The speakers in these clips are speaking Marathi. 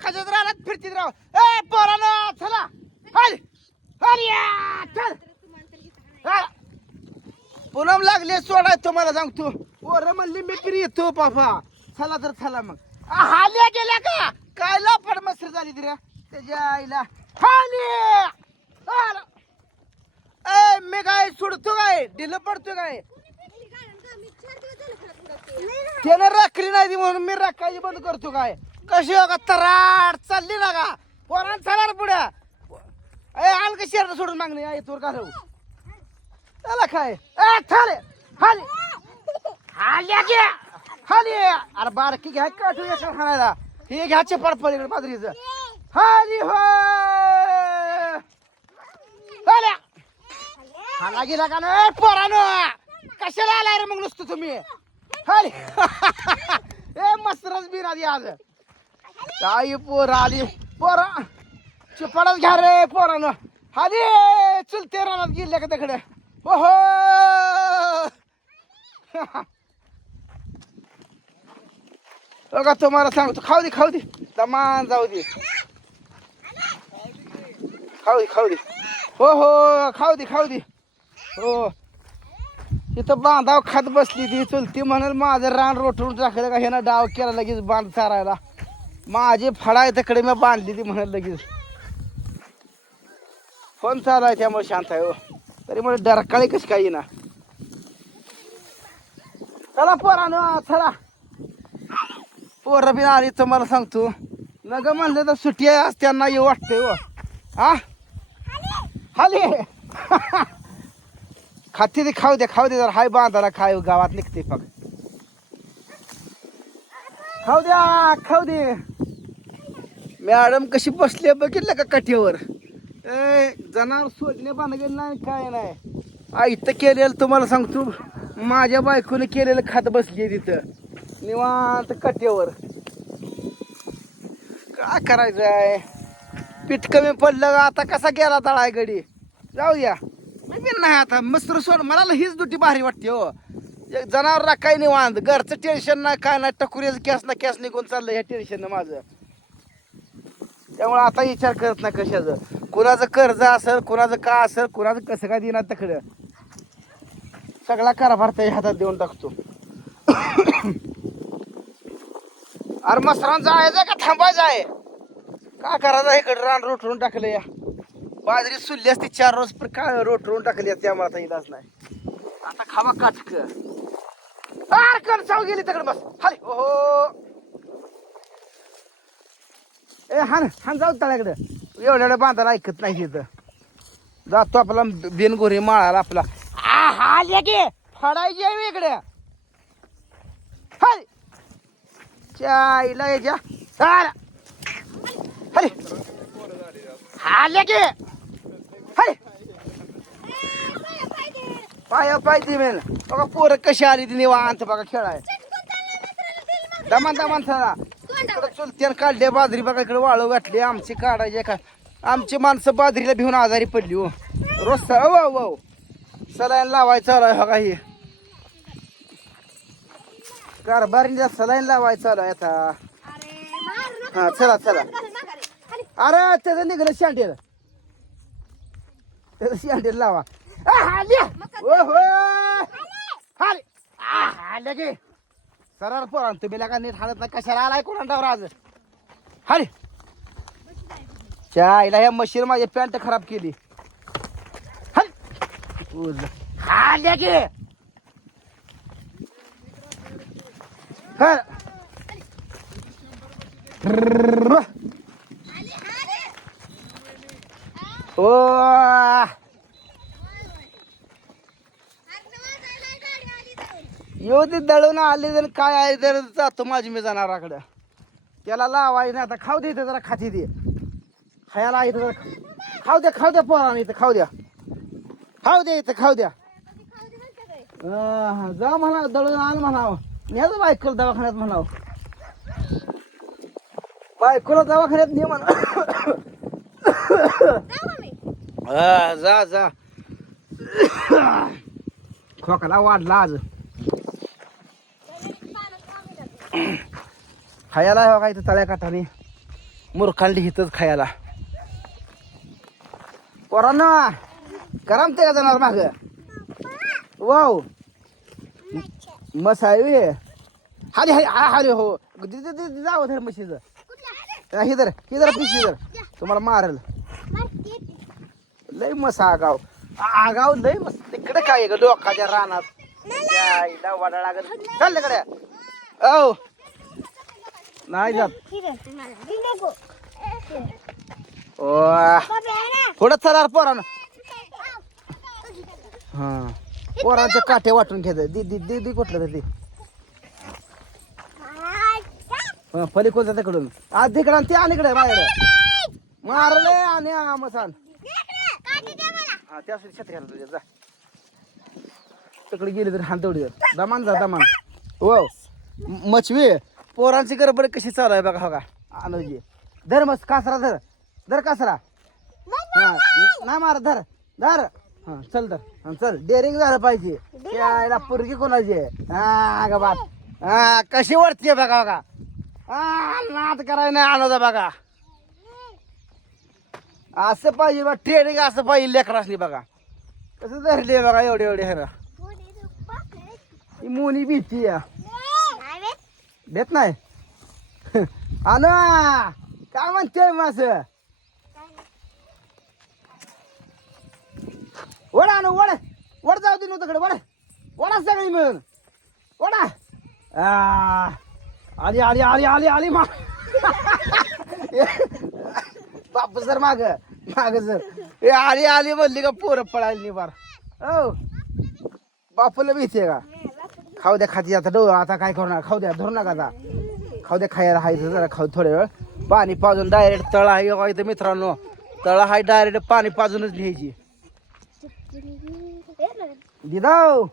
लोकांच्याच रानात फिरतीत राव. ए पोरानो चला. हल हल या चल. हा. पूनम लागले सोडाय तुम्हाला सांगतो. पोरं म्हणली मी तरी येतो पापा चला तर चला मग. आ, हाल्या गेल्या का? काय लापड मस्तर झाली तिला? त्याच्या आईला. हाल्या हाल. ए मी काय सोडतो काय? दिलं पडतो काय? त्यानं राखली नाही ती म्हणून मी राखायची बंद करतो काय? कशी हो का तराड चालली ना का पोरान चला पुढे. ए आल कशी शेर सोडून मागणी? आहे तोर का त्याला काय ए थाले हाली हाल्या घ्या हाली अरे बारकी घ्या काठू एका खाणायला हे घ्या चेपाड पलीकडे पादरीचं हाली हो हाल्या हाला गेला का ना पोरानो कशाला आलाय रे मग नुसतं तुम्ही? हाली ए मस्त रस बिन आधी आज. काय पोर आली. पोरा. चिपाडच घ्या रे पोरानं. हाली चुलते रानात गेले का तिकडे हो हो का तुम्हाला सांगतो. खाऊ दे खाऊ दे. दमान जाऊ दे. खाऊ दे खाऊ दे. हो हो खाऊ दे खाऊ दे. हो. इथं बांधाव खात बसली ती चुलती म्हणून माझं रान रोटून टाकलं का ह्यानं डाव केला लगेच बांध चारायला. माझी फळा आहे तिकडे मी बांधली ती म्हणत लगेच. फोन चालू आहे त्यामुळे शांत आहे हो. तरी मला डरकाळी कशी काही ना चला पोरानो चला. पोरं बी आली तर मला सांगतो. न ग म्हणलं तर सुट्टी आहे आज त्यांना येऊ वाटते हो. हा? हाली. खाते ते खाऊ दे खाऊ दे जरा. हाय बांधाला खाय गावात निघते फक्त. खाऊ द्या खाऊ दे. मॅडम कशी बसली बघितलं का काठीवर? ए जनावर सोडणे बांधगेल नाही काय नाही. आई तर केलेलं तुम्हाला सांगतो. माझ्या बायकोने केलेलं खात बसली तिथं. निवांत काठीवर. काय करायचं आहे पीठ कमी पडलं का आता कसा गेला तळाय गडी जाऊया. मी नाही आता. मस्त सोड मला हीच दुटी भारी वाटते हो. एक जनावर नाही वांद घरचं टेन्शन नाही काय नाही. टकुरीचं कॅस ना कॅस निघून चाललं ह्या टेन्शन माझं. त्यामुळे आता विचार करत नाही कशाचं. कुणाचं कर्ज असेल कुणाचं का असेल कुणाचं कसं काय देणार तकडं. सगळा कारभार त्याच्या हातात देऊन टाकतो. अरे मसरांचा आहे का थांबायचं आहे. का करायचं इकडे रान रोटरून टाकलं या. बाजरी सुल्ली असते चार रोज पण काय रोटरून टाकली त्यामुळे आता इलाज नाही. आता खावा काटक. सारखं चाव गेली तिकडे बस. हरे हो ए हान हान जाऊ तळ्याकडे. एवढ्या बांधायला ऐकत नाही तिथं. जातो आपला बिनगोरी माळाला आपला. आ हा लेगे फडायची आहे इकडे. हाय चायला याच्या चाल हरे हा लेगे हरे पाया पाहिजे मेन. बघा पोरं कशी आली ती निवांत बघा खेळाय. दमान दमान चला. इकडं काढले बाजरी बघा इकडे वाळू घातली आमची काढायची का? आमची माणसं बाजरीला भिवून आजारी पडली हो. रोज अव अव सलाईन लावायचं आलाय बघा हे. कारभारीला सलाईन लावायचं आलाय आता. हा चला चला. अरे त्याचं निघलं शांडेल. त्याचं शांडेल लावा. हाले गे सरळ पोरान तुम्ही लागा नीट हालत नाही. कशाला आलाय कोणावर आज? हाले चायला ह्या मशीन माझी पॅन्ट खराब केली. हाले. गे हा ओ येऊ दे दळून आले जर काय आहे तर जातो माझी मी जनावराकडं. त्याला लावाय नाही आता खाऊ दे इथं जरा खाती दे. खायला इथं जरा खाऊ द्या खाऊ द्या पोरानं इथं खाऊ द्या. खाऊ द्या इथं खाऊ द्या. अं, जा म्हणा दळून आण म्हणावं. न्याचं बायकोला दवाखान्यात म्हणावं. बायकोला दवाखान्यात ने म्हणा हा, जा जा. खोकला वाढला आज. खायला हवा काय तळ्या काठाने? मुरखांडी हिथंच खायला. पोरांना करमते का जाणार माग. वाव. मस आहे वे. हाली हाली हो. दि- जावं धर म्हशीचं. हा, ही धर ही धर तुम्हाला मारल. लय मस आगाव. आगाव लय मस तिकडे काय ग? डोकाच्या रानात. यायला वडा कडे तिकडे. औ। नाही जात. ओ थोडं चला पोरानं. हा. पोरांचे काटे वाटून घ्यायचं दी दी कुठलं तरी हा, पलीकडचं तिकडून? आज तिकडं ते आणि इकडे बाहेर. मारले आणि मसान हा त्या छत्री घाल तुझ्या जा. तिकडे गेली तर हान तेवढी. दमान जा दमान. हो. मछवी पोरांची गडबड कशी चालू आहे बघा हो का? अनुजी. धर मस्त कासरा धर. धर कासरा. हा ना मार धर धर. हा चल धर. हा चल. डेअरिंग झालं पाहिजे. यायला पोरगी कोणाची आहे? हा ग बात हा कशी वरती बघा हो बघा हा नाद करायला नाही आणत बघा. असं पाहिजे बा ट्रेनिंग असं पाहिजे लेकरासनी बघा. कसं धरले बघा एवढे एवढे हर ही मोनी भीती या भेट नाही. आलो. काय म्हणते मास वडा आणू वड वड जाऊ दे नव्हतं वड वडा सगळी मिळून. वडा आली आली आली आली आली मा बाप सर माग माग सर. ए आली आली म्हणली का पोरं पळाली बार. हो. बापूला भीती का? खाऊ द्या खाती आता डो आता काय करणार खाऊ द्या धरू नका आता. खाऊ द्या खायला हायचं जरा खाऊ थोड्या वेळ. पाणी पाजून डायरेक्ट तळ आहे हो इथं मित्रांनो. तळ हाय डायरेक्ट पाणी पाजूनच घ्यायची. दिदाव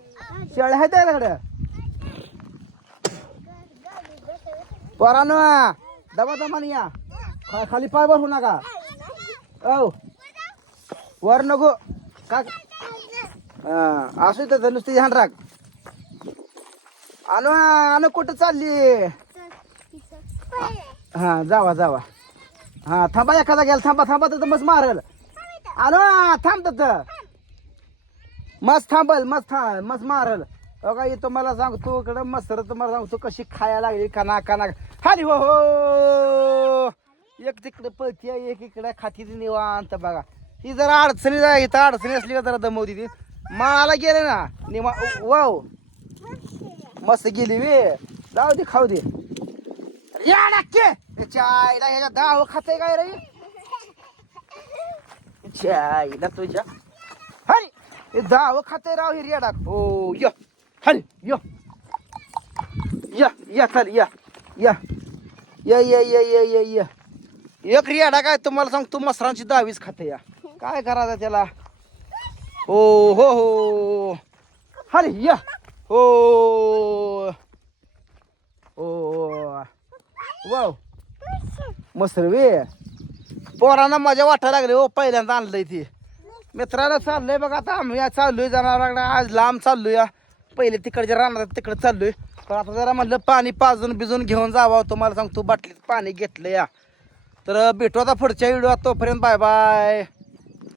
शेळ्या आहे त्याकडे पोरानो दबा दमा या खाली पाय बसू नका. औ. वर नको. का असू तर नुसती ध्यान राख. आलो आलो कुठं चालली? हा जावा जावा. हा थांबा एखादा गेला थांबा थांबा तर मस्त मारल. आलो थांब तर मस्त थांबल मस्त थांब मस्त मारल. अगा इथं मला सांगतो इकडं मस्त तुम्हाला सांगतो कशी खायला लागली काना काना हरी हो हो. एक तिकडे पळती एक इकडे खाती ती निवांत बघा. ही जरा अडचणी जाय इथं अडचणी असली का जरा दमवती ती. माळाला गेले ना निवा वाव मस्त गेली वे. जाऊ दे खाऊ दे. या नक्की. त्याच्या आईला ह्याच्या दाव खाते काय रे? त्याच्या आईला तुझ्या. हरी. हे दाव खाते राव हे रेडा हो य. हरी य. या या चल या. या. या या या या या या. एक रेडा काय तुम्हाला सांगतो मसरांची दहावीच खाते या. काय करायचं त्याला? हो हो हो. हरी या. हो. हो वाव. मस्त रे वे पोरांना मजा वाटायला लागली हो पहिल्यांदा आणलंय ती. मित्राला चाललंय बघा आता आम्ही चाललोय जनावरांकडे आज लांब चाललोय. या. पहिले तिकडच्या रानात तिकडे चाललोय. पण आता जरा म्हणलं पाणी पाजून बिजून घेऊन जावं तुम्हाला सांगतो बाटलीत पाणी घेतलं या तर भेटू आता पुढच्या व्हिडिओ तोपर्यंत बाय बाय.